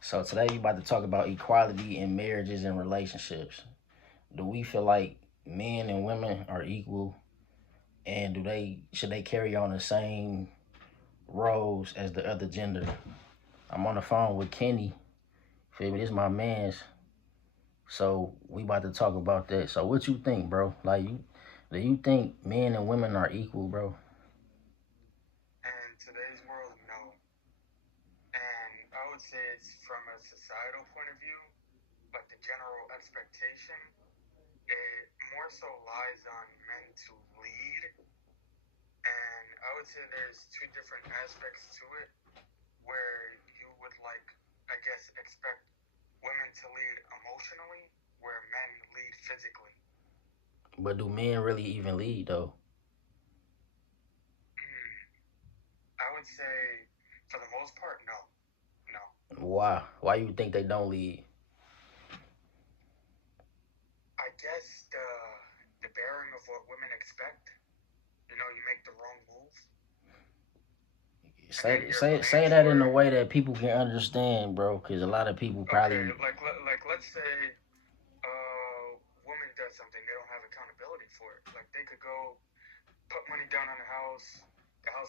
So today we about to talk about equality in marriages and relationships. Do we feel like men and women are equal, and do they should they carry on the same roles as the other gender? I'm on the phone with Kenny. Feel me? This is my man's. So we about to talk about that. So what you think, bro? Like do you think men and women are equal, bro? In today's world, no. And I would say it's from a societal point of view, like the general expectation, it more so lies on men to lead. And I would say there's two different aspects to it where you would like, I guess, expect women to lead emotionally, where men lead physically. But do men really even lead though? I would say, for the most part, no. No. Why? Why you think they don't lead? I guess the bearing of what women expect. You make the wrong move, and then Say you're say blamed say that for in a it. way that people can understand, bro. Because a lot of people Okay, probably like let's say woman does something, they don't have accountability for it. Like they could go put money down on the house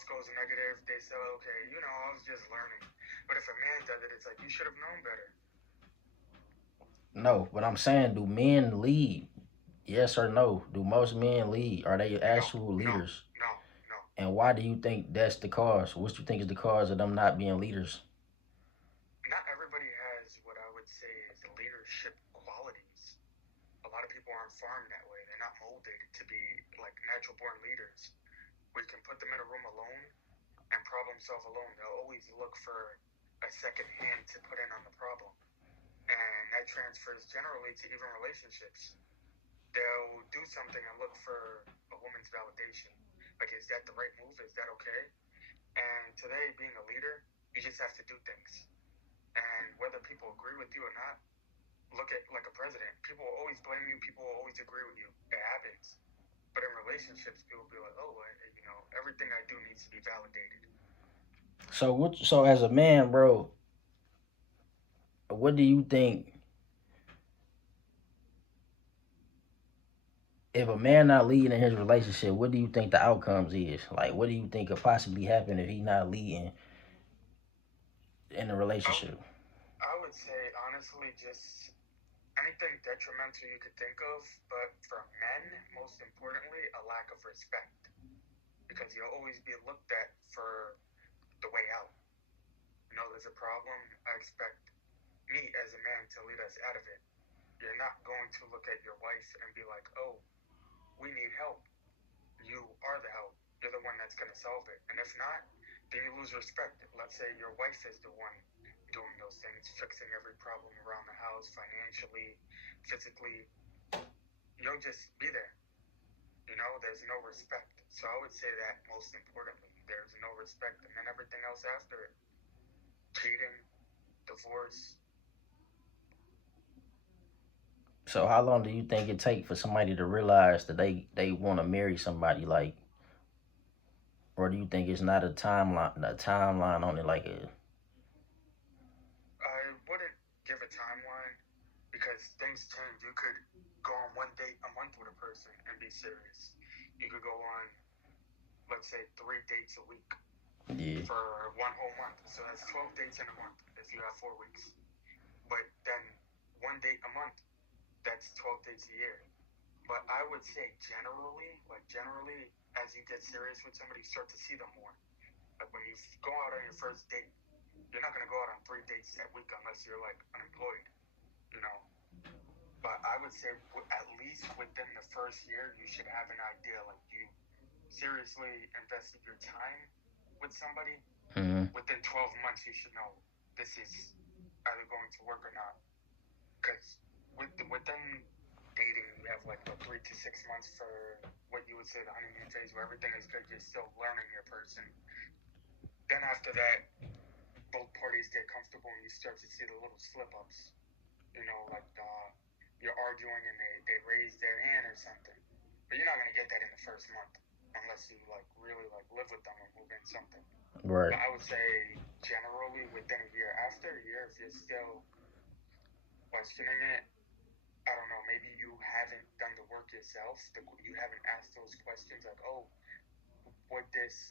goes negative. They say, okay, I was just learning. But if a man does it, it's like you should have known better. no. But I'm saying, do men lead? Yes or no? Do most men lead? Are they No, actual no, leaders? no, no. And why do you think that's the cause? What do you think is the cause of them not being leaders? Not everybody has what I would say is leadership qualities. A lot of people aren't formed that way. They're not molded to be like natural born leaders. We can put them in a room alone and problem solve alone. They'll always look for a second hand to put in on the problem. And that transfers generally to even relationships. They'll do something and look for a woman's validation. Like, is that the right move? Is that okay? And today, being a leader, you just have to do things. And whether people agree with you or not, look at like a president. People will always blame you. People will always agree with you. It happens. But in relationships, people will be like, oh, everything I do needs to be validated. So what? So as a man, bro, what do you think if a man not leading in his relationship? What do you think the outcomes is? Like, what do you think could possibly happen if he not leading in the I, relationship? I would say, honestly, just anything detrimental you could think of. But for men, most importantly, a lack of respect. Because you'll always be looked at for the way out. There's a problem. I expect me as a man to lead us out of it. You're not going to look at your wife and be like, oh, we need help. You are the help. You're the one that's going to solve it. And if not, then you lose respect. Let's say your wife is the one doing those things, fixing every problem around the house, financially, physically. You'll just be there. There's no respect. So I would say that most importantly, there's no respect. And then everything else after it, cheating, divorce. So how long do you think it take for somebody to realize that they want to marry somebody, like, or do you think it's not a timeline on it, like a I wouldn't give a timeline because things change. You could go on one date a month with a person and be serious. You could go on, let's say, 3 dates a week yeah? for one whole month. So that's 12 dates in a month if you have 4 weeks. But then one date a month, that's 12 dates a year. But I would say generally, as you get serious with somebody, you start to see them more. Like when you go out on your first date, you're not going to go out on 3 dates that week unless you're like unemployed, you know. But I would say at least within the first year, you should have an idea. Like you seriously invested your time with somebody. Mm-hmm. Within 12 months, you should know this is either going to work or not. Because within dating, you have like 3 to 6 months for what you would say the honeymoon phase, where everything is good. You're still learning your person. Then after that, both parties get comfortable and you start to see the little slip ups. Like you're arguing and they raise their hand or something. But you're not gonna get that in the first month unless you like really like live with them or move in something. Right. But I would say generally within a year, after a year, if you're still questioning it, I don't know, maybe you haven't done the work yourself. You haven't asked those questions like, oh, would this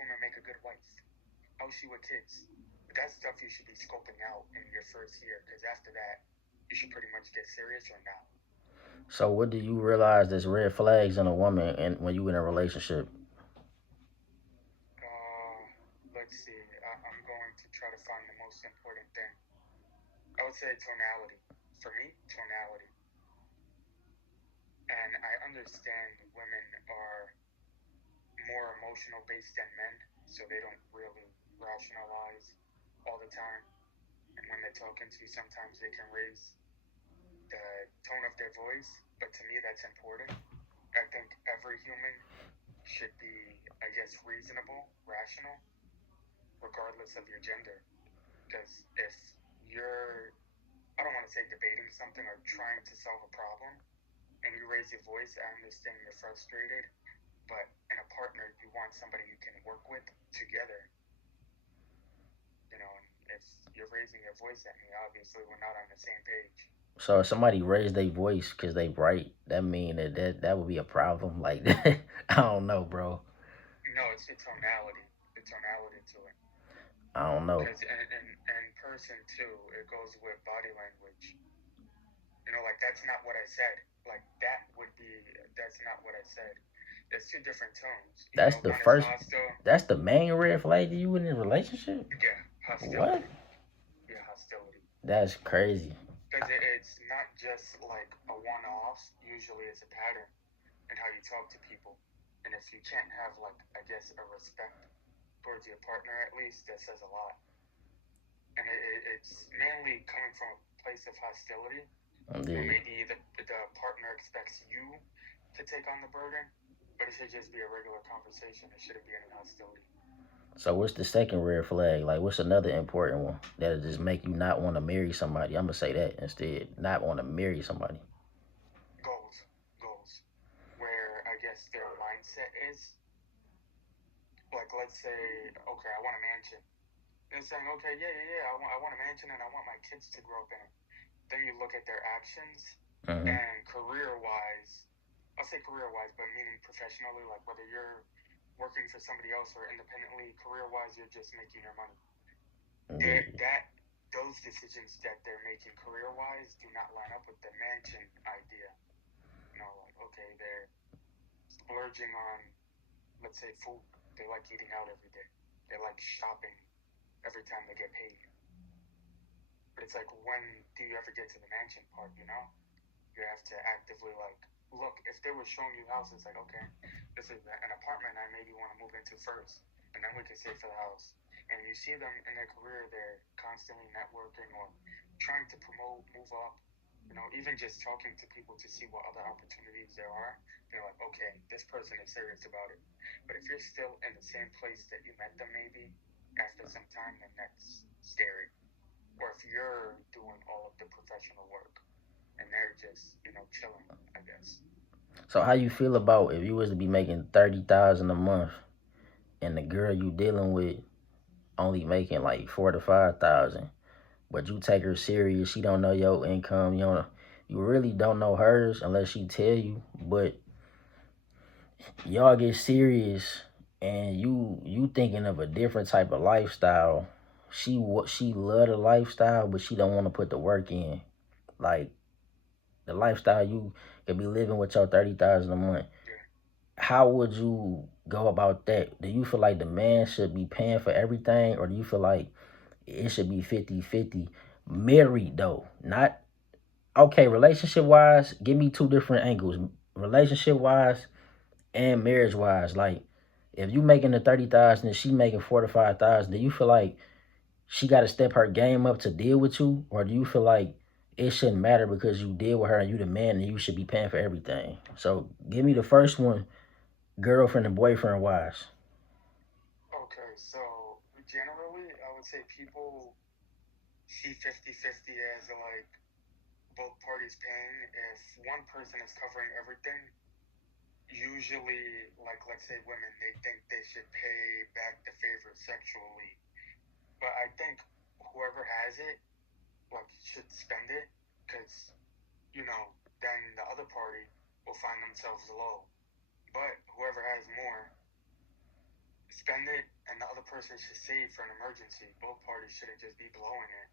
woman make a good wife? How's she with kids? That's stuff you should be scoping out in your first year, because after that, you should pretty much get serious or not. So what do you realize there's red flags in a woman and when you in a relationship? Uh, let's see. I'm going to try to find the most important thing. I would say tonality. For me, tonality. And I understand women are more emotional based than men, so they don't really rationalize all the time. And when they're talking to you, sometimes they can raise the tone of their voice, but to me, that's important. I think every human should be, I guess, reasonable, rational, regardless of your gender. Because if you're, I don't want to say debating something or trying to solve a problem, and you raise your voice, I understand you're frustrated, but in a partner, you want somebody you can work with together. And if you're raising your voice at me, obviously we're not on the same page. So if somebody raised their voice because they right, that mean that would be a problem. Like I don't know, bro. No, it's the tonality to it. I don't know. Because in person too, it goes with body language. Like that's not what I said. Like that's not what I said. There's two different tones. That's the One is first. hostile. That's the main red flag that you in a relationship. Yeah, What? hostility. Yeah, hostility. That's crazy. Because it's not just like a one-off. Usually, it's a pattern in how you talk to people. And if you can't have like, I guess, a respect towards your partner, at least that says a lot. And it's mainly coming from a place of hostility. Indeed. Maybe the partner expects you to take on the burden, but it should just be a regular conversation. It shouldn't be any hostility. So what's the second red flag? Like what's another important one that'll just make you not want to marry somebody? I'm gonna say that instead. Not want to marry somebody. Goals. Where I guess their mindset is, like, let's say, okay, I want a mansion. They're saying, okay, yeah, I want a mansion and I want my kids to grow up in it. Then you look at their actions Mm-hmm. and career-wise, I'll say career-wise, but meaning professionally, like whether you're working for somebody else or independently, career-wise, you're just making your money. Those decisions that they're making career-wise do not line up with the mansion idea. Like, okay, they're splurging on, let's say, food. They like eating out every day. They like shopping every time they get paid. But it's like, when do you ever get to the mansion part, You have to actively, like, look, if they were showing you houses, like, okay, this is an apartment I maybe want to move into first, and then we can save for the house. And you see them in their career, they're constantly networking or trying to promote, move up, even just talking to people to see what other opportunities there are. They're like, okay, this person is serious about it. But if you're still in the same place that you met them maybe after some time, then that's scary. Or if you're doing all of the professional work and they're just, chilling, I guess. So how you feel about if you was to be making 30,000 a month and the girl you dealing with only making like 4 to 5 thousand, but you take her serious, she don't know your income, you really don't know hers unless she tell you, but y'all get serious and you thinking of a different type of lifestyle. She love the lifestyle, but she don't want to put the work in. Like the lifestyle you could be living with your 30,000 a month. How would you go about that? Do you feel like the man should be paying for everything, or do you feel like it should be 50-50? Married though, not okay. Relationship wise, give me two different angles. Relationship wise and marriage wise, like if you making the 30,000 and she making 4 to 5 thousand, do you feel like she got to step her game up to deal with you, or do you feel like it shouldn't matter because you deal with her and you the man and you should be paying for everything? So give me the first one, girlfriend and boyfriend wise. Okay, so generally, I would say people see 50-50 as like both parties paying. If one person is covering everything, usually, like, let's say women, they think they should pay back the favor sexually. But I think should spend it because, then the other party will find themselves low. But whoever has more, spend it, and the other person should save for an emergency. Both parties shouldn't just be blowing it,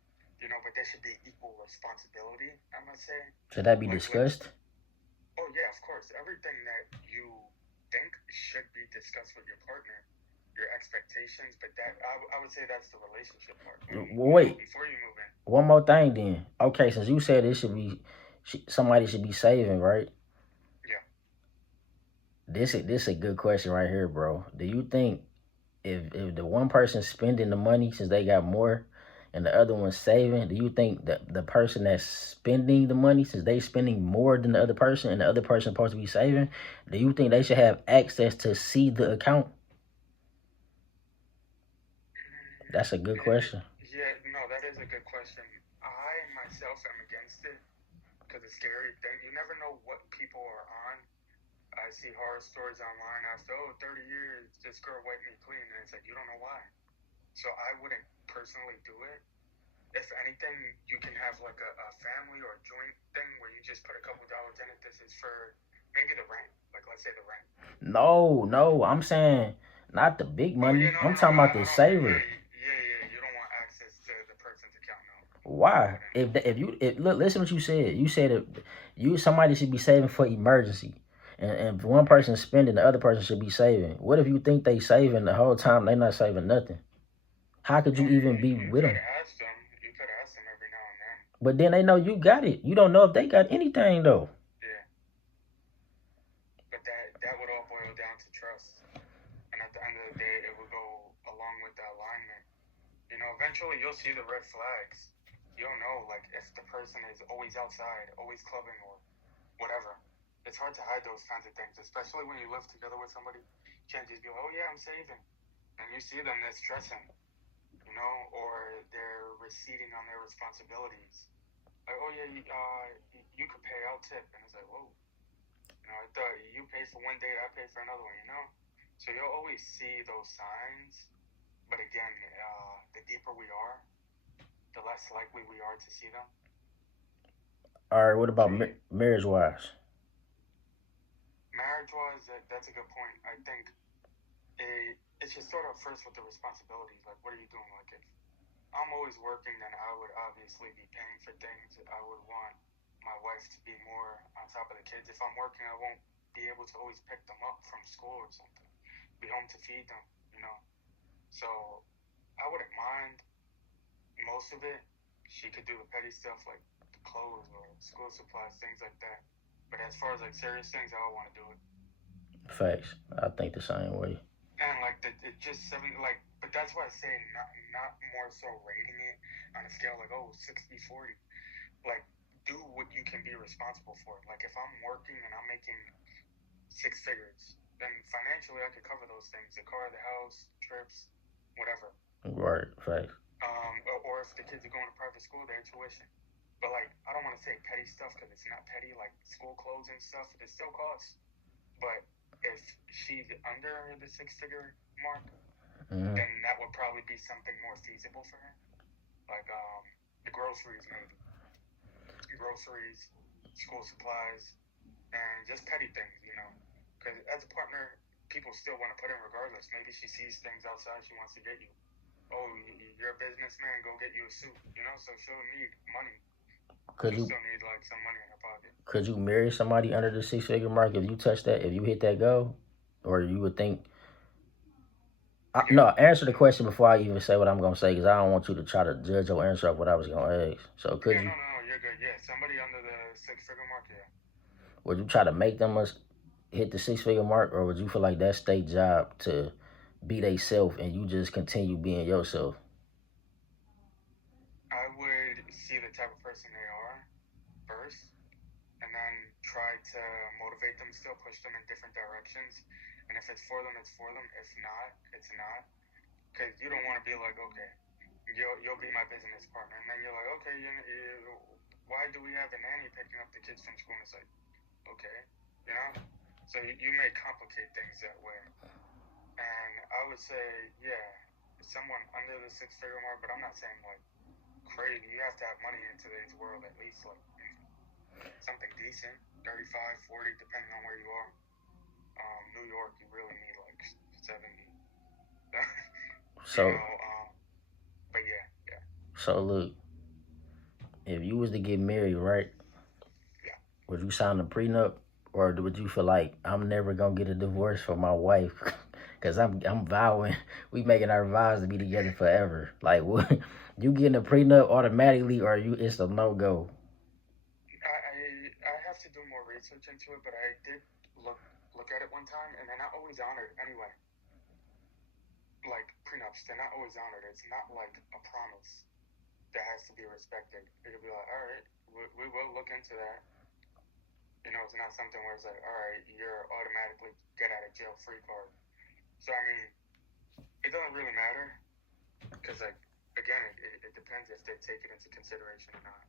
but there should be equal responsibility, I must say. Should that be Like, discussed? oh, yeah, of course. Everything that you think should be discussed with your partner, your expectations, but I would say that's the relationship part. Wait, before you move in. one more thing then. Okay, since you said it should be somebody should be saving, right? Yeah. This a good question right here, bro. Do you think if the one person spending the money since they got more and the other one's saving, do you think that the person that's spending the money since they spending more than the other person and the other person supposed to be saving, do you think they should have access to see the account? That's a good question. Yeah, no, that is a good question. I myself am against it because it's scary. You never know what people are on. I see horror stories online after 30 years, this girl wiped me clean, and it's like you don't know why. So I wouldn't personally do it. If anything, you can have like a family or a joint thing where you just put a couple dollars in it. This is for maybe the rent. Like let's say the rent. No, I'm saying not the big Oh yeah, money. no, I'm no, no. talking about I the don't. saver. Yeah. You don't want access to the person's account. No, I Why? wouldn't. If look, listen what you said. You said somebody should be saving for emergency, and if one person spending, the other person should be saving. What if you think they saving the whole time they not saving nothing? How could you Well, even be you with could them? ask them. You could ask them every now and then. But then they know you got it. You don't know if they got anything though. Yeah, but that would all boil down to trust. And at the end of the day, it would go along with the alignment. Eventually you'll see the red flags. You'll know, like, if the person is always outside, always clubbing, or whatever. It's hard to hide those kinds of things, especially when you live together with somebody. You can't just be like, oh yeah, I'm saving. And you see them, they're stressing, or they're receding on their responsibilities. Like, oh yeah, you could pay, I'll tip. And it's like, whoa. I thought you pay for one date, I pay for another one. So you'll always see those signs. But again, the deeper we are, the less likely we are to see them. All right. What about marriage wise? Marriage-wise, that's a good point. I think it should start off first with the responsibilities. Like, what are you doing? Like, if I'm always working, then I would obviously be paying for things. I would want my wife to be more on top of the kids. If I'm working, I won't be able to always pick them up from school or something. Be home to feed them. So I wouldn't mind most of it. She could do the petty stuff like the clothes or school supplies, things like that. But as far as like serious things, I don't want to do it. Facts. I think the same way. And like it just but that's why I say not more so rating it on a scale like 60-40. Like, do what you can be responsible for. Like, if I'm working and I'm making six figures, then financially I could cover those things: the car, the house, trips, whatever. Right. Facts. Or if the kids are going to private school, their tuition. But like, I don't want to say petty stuff because it's not petty. Like school clothes and stuff, it still costs. But if she's under the six-figure mark, then that would probably be something more feasible for her. Like the groceries, maybe. Groceries, school supplies, and just petty things. Because as a partner, people still want to put in regardless. Maybe she sees things outside she wants to get you. Oh, you're a businessman, go get you a suit. So she'll need money. Could She'll you still need like some money in her pocket. could you marry somebody under the 6 figure mark if you touch that, if you hit that goal? Or you would think Yeah. no, answer the question before I even say what I'm gonna say, because I don't want you to try to judge your answer of what I was gonna ask. So could Yeah, you? no, you're good. Yeah, somebody under the six-figure mark, yeah. Would you try to make them hit the 6 figure mark, or would you feel like that's their job to be they self and you just continue being yourself? I would see the type of person they are first, and then try to motivate them still, push them in different directions. And if it's for them, it's for them. If not, it's not. Because you don't want to be like, okay, you'll be my business partner, and then you're like, okay, why do we have a nanny picking up the kids from school? And it's like, okay, you know. So you may complicate things that way. And I would say, yeah, someone under the six-figure mark, but I'm not saying like crazy. You have to have money in today's world, at least like something decent, 35, 40, depending on where you are. New York, you really need like 70. So, But yeah. So look, if you was to get married, right? Yeah. Would you sign a prenup, or would you feel like I'm never gonna get a divorce for my wife? Cause I'm vowing, we making our vows to be together forever. Like, what? You getting a prenup automatically, or it's a no go? I have to do more research into it, but I did look at it one time, and they're not always honored anyway. Like prenups, they're not always honored. It's not like a promise that has to be respected. It'll be like, all right, we will look into that. You know, it's not something where it's like, all right, you're automatically get out of jail free card. So I mean, it doesn't really matter because like again, it depends if they take it into consideration or not.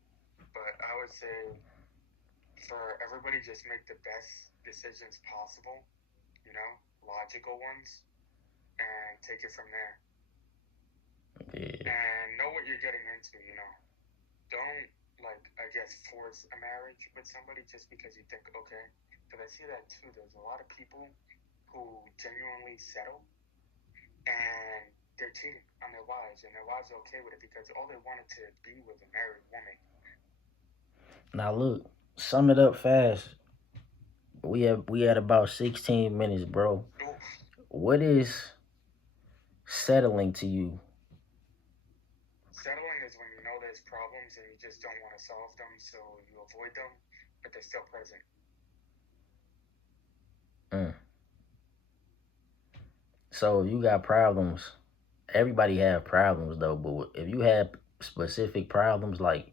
But I would say for everybody, just make the best decisions possible. You know, logical ones, and take it from there. Yeah. And know what you're getting into. You know, don't like I guess force a marriage with somebody just because you think okay. Because I see that too. There's a lot of people who genuinely settle and they're cheating on their wives, and their wives are okay with it because all they wanted to be was a married woman. Now look, sum it up fast. We had about 16 minutes, bro. Oof. What is settling to you? Settling is when you know there's problems and you just don't want to solve them, so you avoid them, but they're still present. Mm. So if you got problems, everybody have problems though. But if you have specific problems, like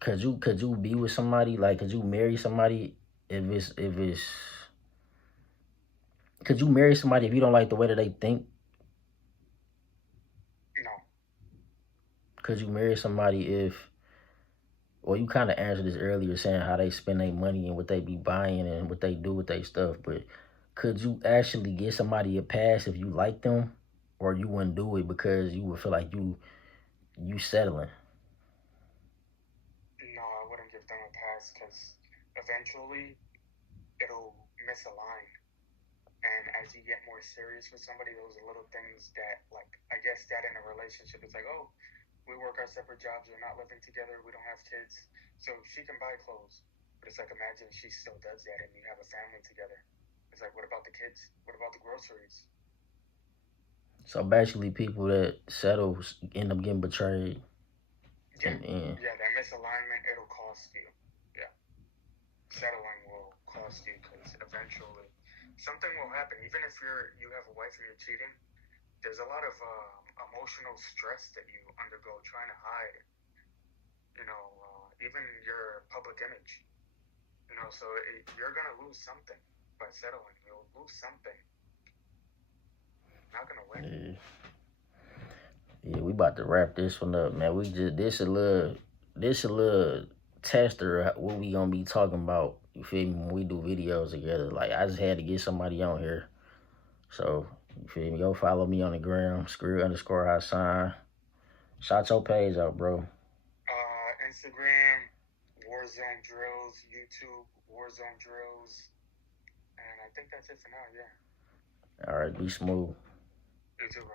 could you be with somebody? Like could you marry somebody if it's could you marry somebody if you don't like the way that they think? No. Could you marry somebody if, well, you kind of answered this earlier saying how they spend their money and what they be buying and what they do with their stuff, but could you actually get somebody a pass if you like them, or you wouldn't do it because you would feel like you settling? No, I wouldn't give them a pass because eventually it'll misalign. And as you get more serious with somebody, those are little things that, like, I guess that in a relationship, it's like, oh, we work our separate jobs, we're not living together, we don't have kids, so she can buy clothes. But it's like, imagine she still does that and you have a family together. It's like, what about the kids? What about the groceries? So basically, people that settle end up getting betrayed Yeah, in the end. yeah, that misalignment, it'll cost you. Yeah, settling will cost you because eventually something will happen. Even if you have a wife and you're cheating, there's a lot of emotional stress that you undergo trying to hide, even your public image, so you're going to lose something by settling. You'll lose something. Not going to win. Yeah. Yeah, we about to wrap this one up, man. We just this a little tester of what we gonna be talking about. You feel me? When we do videos together, like I just had to get somebody on here. So you feel me? Go follow me on the gram, Scrill_Hassan. Shout your page out, bro. Instagram, Warzone Drills, YouTube, Warzone Drills, and I think that's it for now. Yeah. All right, be smooth. You too, bro.